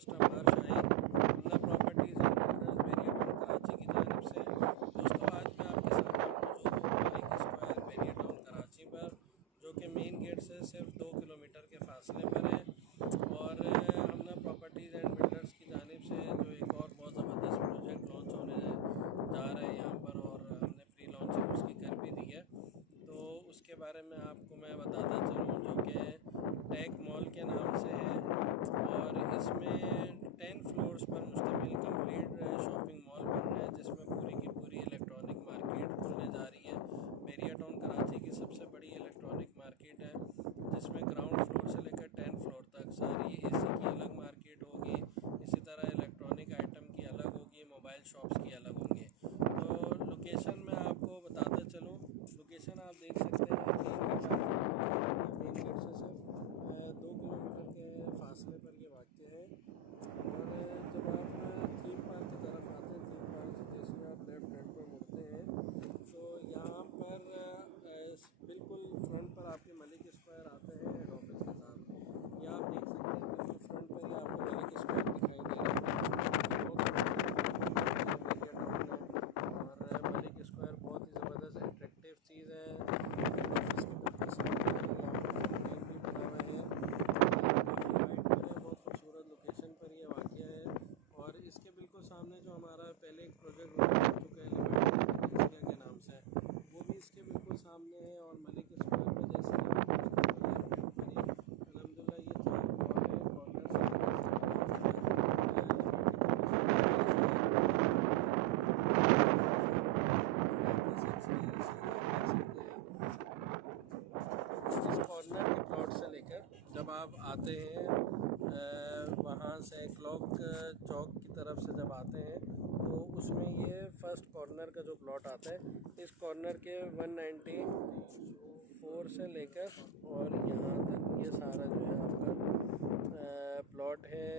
दोस्त अब्बार शाही हमना properties and builders Bahria town Karachi की जानिब से। दोस्तों आज मैं आपके सामने मौजूद हूँ मलिक स्क्वायर बैरियट टाउन कराची पर, जो कि मेन गेट से सिर्फ 2 किलोमीटर के फासले पर है। और हमना प्रॉपर्टीज़ एंड बिल्डर्स की जानिब से जो एक और बहुत ज़बरदस्त प्रोजेक्ट लॉन्च होने जा रहा है यहाँ पर, और हमने प्री लॉन्चिंग उसकी कर भी दी है। तो उसके बारे में आपको मैं बताता चलूँ, जो कि टेक मॉल के नाम से है और इसमें 10 फ्लोर्स पर मुश्तमिल कंप्लीट शॉपिंग मॉल बन रहा है, जिसमें पूरी की पूरी इलेक्ट्रॉनिक मार्केट खुलने जा रही है। बैरिया टाउन कराची की सबसे बड़ी इलेक्ट्रॉनिक मार्केट है, जिसमें ग्राउंड फ्लोर से लेकर 10 फ्लोर तक सारी एसी की अलग मार्केट होगी, इसी तरह इलेक्ट्रॉनिक आइटम की अलग होगी, मोबाइल शॉप्स की अलग होंगे। तो लोकेशन मैं आपको बताते चलूँ, लोकेशन आप देख सकते हैं मेन गेट से सिर्फ 2 किलोमीटर के फासले पर ये वाक़ है। और जब आप थीम पार्क की तरफ आते हैं, थीम पार्क से जैसे आप लेफ़्ट हैंड पर मुड़ते हैं तो यहाँ पर बिल्कुल फ्रंट पर आपके मलिक स्क्वायर आते हैं हेड ऑफिस के साथ। ये आप देख सकते हैं बिल्कुल फ्रंट पर ही आपको मलिक स्क्वायर दिखाई दे रहा है। और मलिक स्क्वायर बहुत ही ज़बरदस्त अट्रैक्टिव चीज़ है। हेड ऑफिस के बिल्कुल सामने यहाँ पर फाउंटेन भी बना हुआ है, काफ़ी हाइट पर है, बहुत खूबसूरत लोकेशन पर ये वाक़ है। और इसके बिल्कुल सामने जो हमारा पहले एक प्रोजेक्ट लॉन्च हो चुका है लिबर्टी के नाम से, वो भी इसके बिल्कुल सामने है। और मलिक स्क्वायर में जैसे अल्हम्दुलिल्लाह ये 4 प्लॉट है, कॉर्नर से इस कॉर्नर के प्लॉट से लेकर जब आप आते हैं वहाँ से क्लॉक चौक की तरफ से जब आते हैं तो उसमें ये फर्स्ट कॉर्नर का जो प्लॉट आता है, इस कॉर्नर के 194 से लेकर और यहाँ तक ये सारा जो है आपका प्लॉट है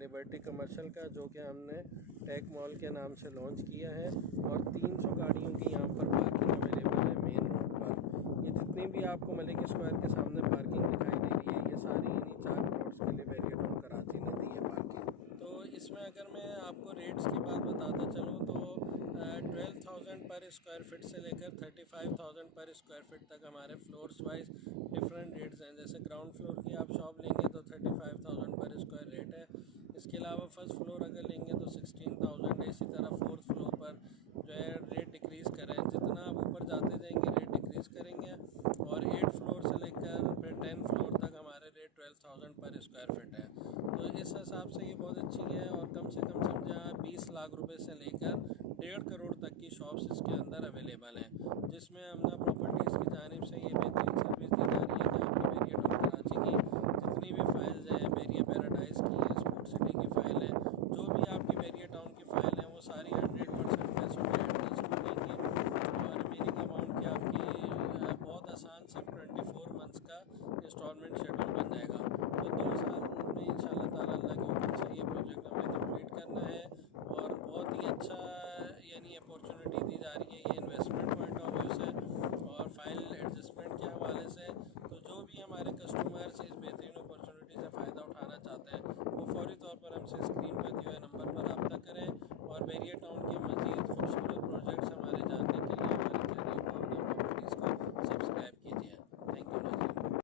लिबर्टी कमर्शियल का, जो कि हमने टेक मॉल के नाम से लॉन्च किया है। और 300 गाड़ियों की यहाँ पर पार्किंग अवेलेबल है मेन रोड पर। ये जितनी भी आपको मलिक स्क्वायर के सामने पार्किंग दिखाई दे रही है, ये सारी इन्हीं 4 प्लॉट्स के लिए बैरिया टाउन कराची ने दी है पार्किंग। तो इसमें अगर मैं आपको रेट्स की बात बताता चलूँ तो 12,000 पर स्क्वायर फिट से लेकर 35,000 पर स्क्वायर फिट तक हमारे फ्लोर्स वाइज डिफरेंट रेट्स हैं। जैसे ग्राउंड फ्लोर की आप शॉप लेंगे तो 35,000 पर स्क्वायर रेट है। इसके अलावा फर्स्ट फ्लोर अगर लेंगे तो 16,000 है। इसी तरह फोर्थ फ्लोर पर जो है रेट डिक्रीज़ करें, जितना आप ऊपर जाते जाएंगे रेट डिक्रीज़ करेंगे। और 8 फ्लोर से लेकर फिर 10 फ्लोर तक हमारे रेट 12,000 पर स्क्वायर फिट है। तो इस हिसाब से ये बहुत अच्छी है। और कम से कम समझा 20 लाख रुपए से लेकर 1.5 करोड़ तक की शॉप्स इसके अंदर अवेलेबल हैं, जिसमें हमना प्रॉपर्टीज़ की जानिब से ये